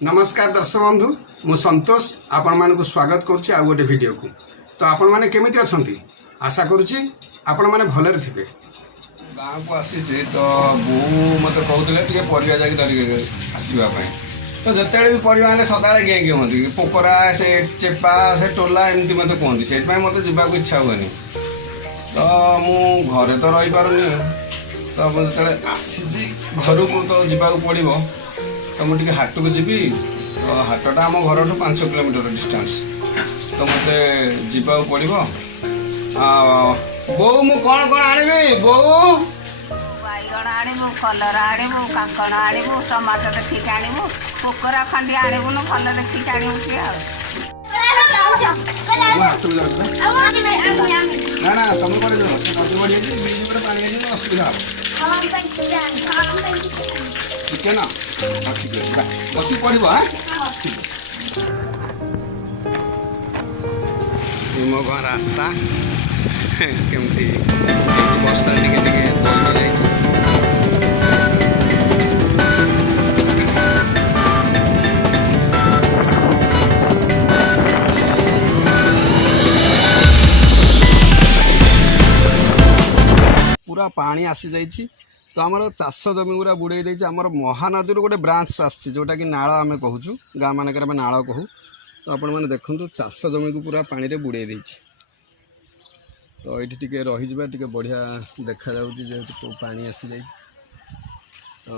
नमस्कार दर्शक बंधु मु संतोष आपण मानक स्वागत करुच्ची आ गोटे वीडियो को। तो आपण माने केमिति अछंती आशा करुच्ची आपण माने भलरे थिबे। गाँव को आसी तो बो मत कहते टे परिया जाकि धरिक आसवाई तो जिते भी परिया आने सदा गें गें हमें पोकरा से चेपा से टोला एमती मत कहते से मत जावाक इच्छा हुए तो मु घरे तो रही पारुनी तो जो आसी घर को तो जावाक पड़ो तो मुझे हाट को जी तो हाटा आम घर 5 किलोमीटर डिस्टेंस तो मत जावाक पड़ो। बो मु कौन कौन आनबी बो बैगण आनबू कलर आनबू कांकण आनबू टमाटो देखिक आनबू पोकरा खंडी आनबू न भल देखिक आनबू ना ना तुम कौन नदी बढ़िया ब्रिज पर पानी असुविधा ठीक है ना बस पड़ो हाँ मो गाँव रास्ता केमती वर्षा टिके टिके बढ़ जाए पूरा पानी आसी जाइए तो आमर चाष जमी गुरा बुड़े देती आमर महानदी गोटे ब्रांच आसी जोटा कि नाल आम कहूँ गाँ मानक नाल कहूँ तो आपण मैंने देखो चाष जमी को पूरा पानी रे बुड़े देती तो ये टे रहीजा टे बढ़िया देखा जेहेतु पानी आसी जाए तो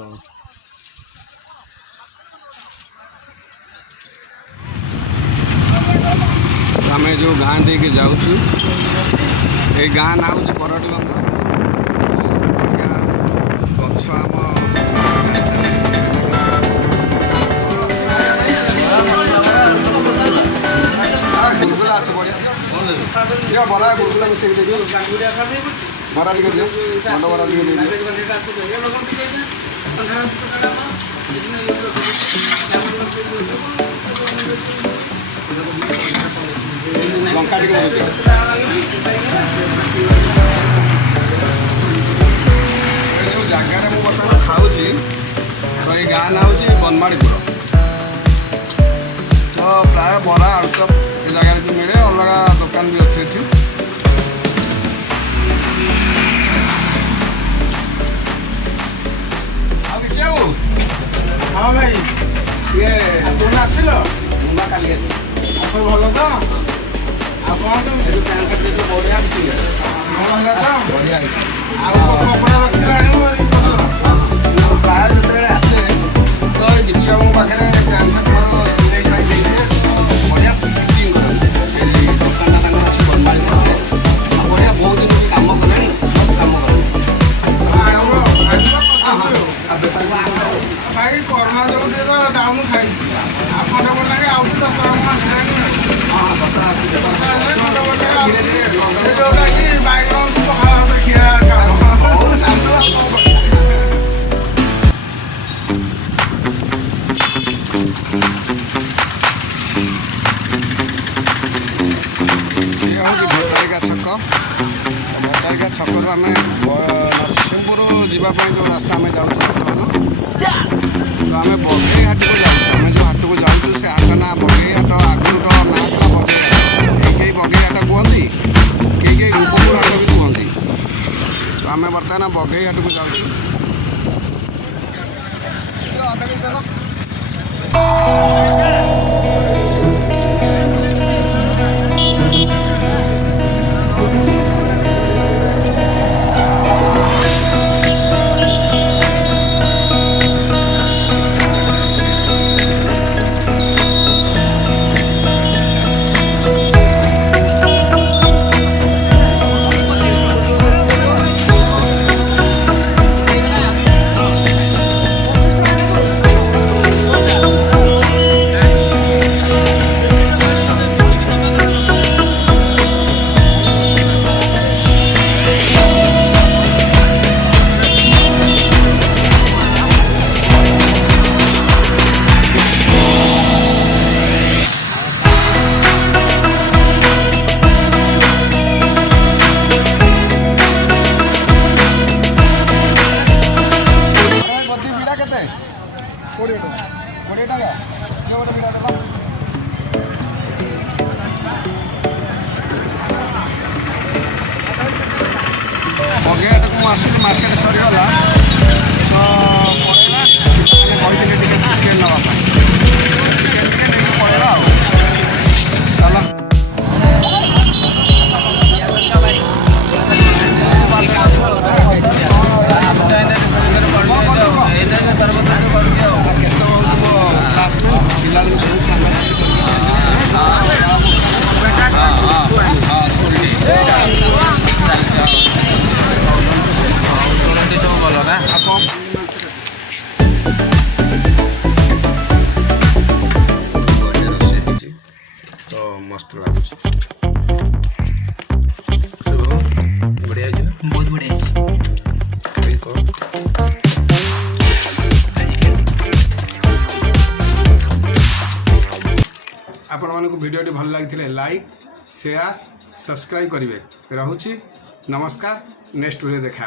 आम जो गाँ दे के जाऊँ ये गाँ ना हूँ परटी बंध गछ गुलगुला अच्छे बढ़िया बरा गुलगुला मिसेक दे बरा टे दियो मंड बरा लंका टे जगार मुझे बर्तमान खाऊँ तो ये गाँ ना हूँ बनमाड़ीपुर तो प्राय बरा आलुचप ये जगह भी मिले अलग दुकान भी अच्छे अच्छे हाँ भाई ये तुम आसिल मुझा काली आस सब भल तो आप पैंट सर्ट बढ़िया बढ़िया प्राय जो आसे तो बिछुआ मो पाखे पैंट सर्ट मोर सिलाई बढ़िया फिटिंग दुकान अच्छे बनमाड़ी बढ़िया बहुत दिन कम कले सब कम भाई कोरोना जो तो डाउन खाई आप लगे आउ 10 मास हाँ 10 जोटा कि बैकग्राउंड देखिए छक आम नरसिंहपुर जावाई जो रास्ता आम जाऊँ तो आम बघई हाट को जाऊँ आम जो हाट को जाऊँ से हाट ना बघई हाट आगुरी ना बघई बघई हाट कहती कई रूपपुर हाट भी कहती तो आम बर्तमान बघई हाट को जाऊँ आसती मार्केट सरीगला तो पड़ेगा कहते टे चिकेन नापी चिकेन टे नहीं पड़ेगा चलो तो मस्त लगुच बढ़िया बहुत बढ़िया आपण मानक भिडियोटी भल लगी लाइक शेयर सब्सक्राइब करेंगे रोची नमस्कार नेक्स्ट वीडियो देखा।